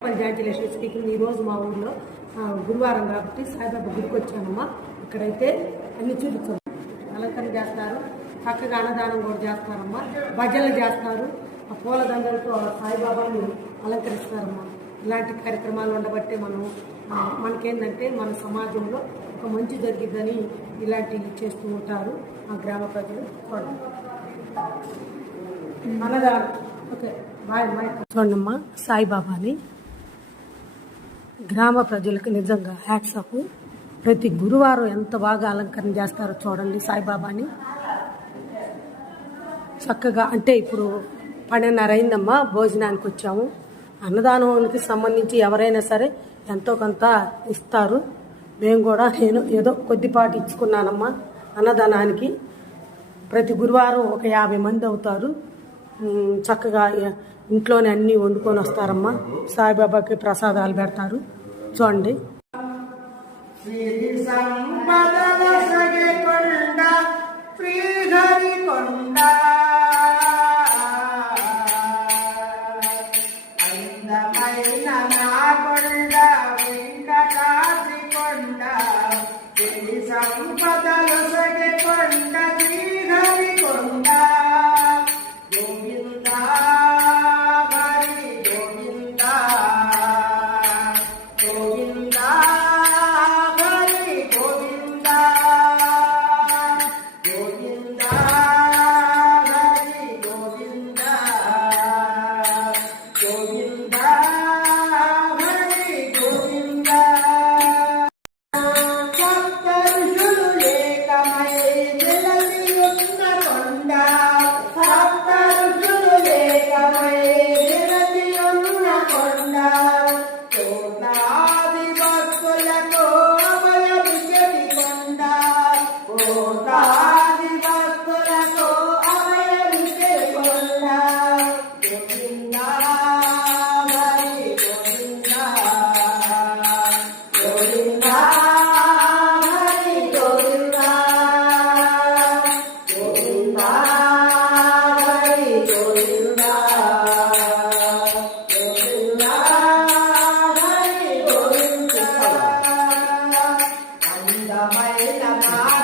పంచాయతీలేశ్వర speaking ఈరోజు మా ఊర్లో గురువారం కాబట్టి సాయిబాబా గుడికి వచ్చానమ్మా. ఇక్కడైతే అన్ని చూపించాం. అలంకరణ చేస్తారు. చక్కగా అన్నదానం కూడా చేస్తారమ్మా. భజనలు చేస్తారు. ఆ పూలదండలతో సాయిబాబాని అలంకరిస్తారమ్మా. ఇలాంటి కార్యక్రమాలు ఉండబట్టే మనం మనకేంటంటే మన సమాజంలో ఒక మంచి జరిగిద్దని ఇలాంటివి చేస్తూ ఉంటారు ఆ గ్రామ ప్రజలు కూడా. అన్నదానం. Okay bye bye. చూడమ్మా సాయిబాబాని. గ్రామ ప్రజలకు నిజంగా హ్యాట్సప్ ప్రతి గురువారం ఎంత బాగా అలంకరణ చేస్తారో చూడండి సాయిబాబాని. చక్కగా అంటే ఇప్పుడు పన్నెండున్నర అయిందమ్మా భోజనానికి వచ్చాము. అన్నదానానికి సంబంధించి ఎవరైనా సరే ఎంతో కొంత ఇస్తారు. మేము కూడా నేను ఏదో కొద్దిపాటు ఇచ్చుకున్నానమ్మా అన్నదానానికి. ప్రతి గురువారం ఒక యాభై మంది అవుతారు. చక్కగా ఇంట్లోనే అన్నీ వండుకొని వస్తారమ్మా. సాయిబాబాకి ప్రసాదాలు పెడతారు. చూడండి. సిరి అందమైన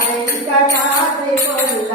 వెంకటాద్రి కొండ